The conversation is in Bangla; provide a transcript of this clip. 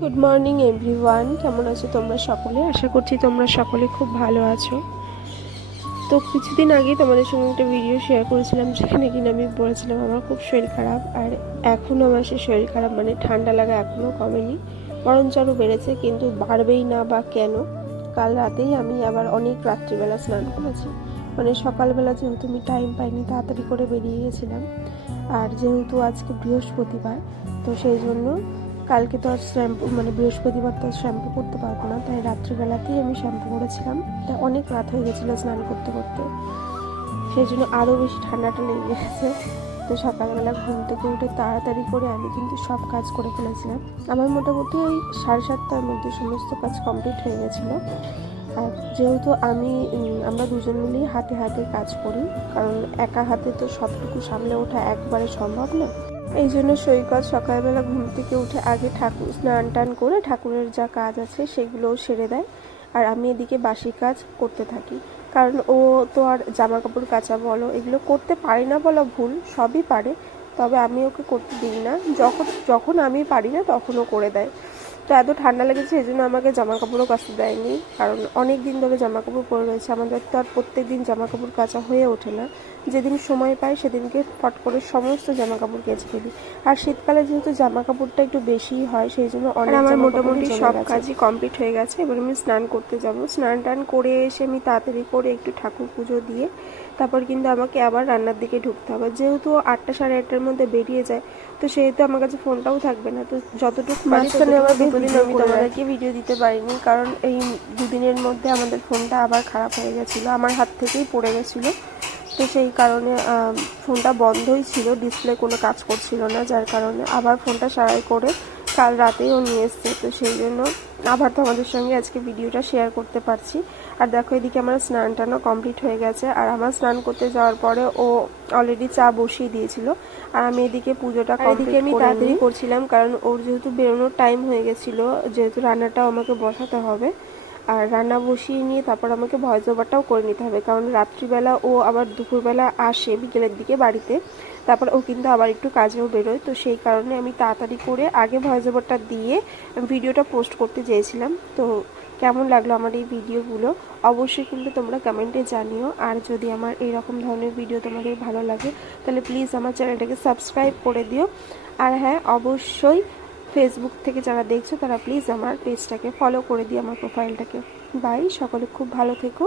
গুড মর্নিং এভরিওয়ান, কেমন আছো তোমরা সকলে? আশা করছি তোমরা সকলে খুব ভালো আছো। তো কিছুদিন আগেই তোমাদের সঙ্গে একটা ভিডিও শেয়ার করেছিলাম যেখানে কিনা আমি বলেছিলাম আমার খুব শরীর খারাপ, আর এখনও আমার সে শরীর খারাপ মানে ঠান্ডা লাগা এখনও কমেনি, বরঞ্চ আরও বেড়েছে, কিন্তু বাড়বেই না বা কেন। কাল রাতেই আমি আবার অনেক রাত্রিবেলা স্নান করেছি, মানে সকালবেলা যেহেতু আমি টাইম পাইনি তাড়াতাড়ি করে বেরিয়ে গেছিলাম, আর যেহেতু আজকে বৃহস্পতিবার তো সেই জন্য কালকে তো আর শ্যাম্পু মানে বৃহস্পতিবার তো শ্যাম্পু করতে পারবো না, তাই রাত্রিবেলাতেই আমি শ্যাম্পু করেছিলাম। তাই অনেক রাত হয়ে গেছিলো স্নান করতে করতে, সেই জন্য আরও বেশি ঠান্ডাটা লেগে গেছে। তো সকালবেলা ঘুম থেকে উঠে তাড়াতাড়ি করে আমি কিন্তু সব কাজ করে ফেলেছিলাম। আমার মোটামুটি ওই 7:30টার মধ্যে সমস্ত কাজ কমপ্লিট হয়ে গেছিলো। আর যেহেতু আমরা দুজন মিলেই হাতে হাতে কাজ করি, কারণ একা হাতে তো সবটুকু সামলে ওঠা একবারে সম্ভব না। এই জন্য সৈকত সকালবেলা ঘুম থেকে উঠে আগে ঠাকুর স্নান টান করে ঠাকুরের যা কাজ আছে সেগুলোও সেরে দেয়, আর আমি এদিকে বাসি কাজ করতে থাকি। কারণ ও তো আর জামা কাপড় কাচা বলো এগুলো করতে পারে না, বলা ভুল, সবই পারে, তবে আমি ওকে করতে দিই না। যখন যখন আমি পারি না তখন ও করে দেয়। তো এত ঠান্ডা লেগেছে এই জন্য আমাকে জামা কাপড়ও কাচতে দেয়নি, কারণ অনেক দিন ধরে জামা কাপড় পরে রয়েছে, আমাদের তো আর প্রত্যেক দিন জামা কাপড় কাচা হয়ে ওঠে না। যেদিন সময় পাই সেদিনকে ফট করে সমস্ত জামা কাপড় কেচে ফেলি। আর শীতকালে যেহেতু জামা কাপড়টা একটু বেশিই হয় সেই জন্য আমার মোটামুটি সব কাজই কমপ্লিট হয়ে গেছে। এবার আমি স্নান করতে যাব। স্নান টান করে এসে আমি তাড়াতাড়ি করে একটু ঠাকুর পুজো দিয়ে তারপর কিন্তু আমাকে আবার রান্নার দিকে ঢুকতে হবে। যেহেতু 8টা সাড়ে 8টার মধ্যে বেরিয়ে যায়, তো সেহেতু আমার কাছে ফোনটাও থাকবে না। তো যতটুকু মাঝখানে আমার দুদিন আমি তোমাদেরকে ভিডিও দিতে পারিনি, কারণ এই দুদিনের মধ্যে আমাদের ফোনটা আবার খারাপ হয়ে গেছিলো, আমার হাত থেকেই পড়ে গেছিলো। তো সেই কারণে ফোনটা বন্ধই ছিল, ডিসপ্লে কোনো কাজ করছিল না, যার কারণে আবার ফোনটা সারাই করে কাল রাতেই ও নিয়ে এসছে। তো সেই জন্য আবার তোমাদের সঙ্গে আজকে ভিডিওটা শেয়ার করতে পারছি। আর দেখো এদিকে আমার স্নান টানও কমপ্লিট হয়ে গেছে, আর আমার স্নান করতে যাওয়ার পরে ও অলরেডি চা বসিয়ে দিয়েছিল, আর আমি এদিকে পুজোটা এদিকে আমি তাড়াতাড়ি করছিলাম, কারণ ওর যেহেতু বেরোনোর টাইম হয়ে গেছিলো, যেহেতু রান্নাটাও আমাকে বসাতে হবে, আর রান্না বসিয়ে নিয়ে তারপর আমাকে ভয়েস ওভারটাও করে নিতে হবে, কারণ রাত্রিবেলা ও আবার দুপুরবেলা আসে বিকেলের দিকে বাড়িতে, তারপর ও কিন্তু আবার একটু কাজেও বেরোয়। তো সেই কারণে আমি তাড়াতাড়ি করে আগে ভয়েস ওভারটা দিয়ে ভিডিওটা পোস্ট করতে চেয়েছিলাম। তো কেমন লাগলো আমার এই ভিডিওগুলো অবশ্যই কিন্তু তোমরা কমেন্টে জানিও, আর যদি আমার এইরকম ধরনের ভিডিও তোমাদের ভালো লাগে তাহলে প্লিজ আমার চ্যানেলটাকে সাবস্ক্রাইব করে দিও। আর হ্যাঁ, অবশ্যই ফেসবুক থেকে যারা দেখছো তারা প্লিজ আমার পেজটাকে ফলো করে দিও, আমার প্রোফাইলটাকে। বাই, সকলে খুব ভালো থেকো।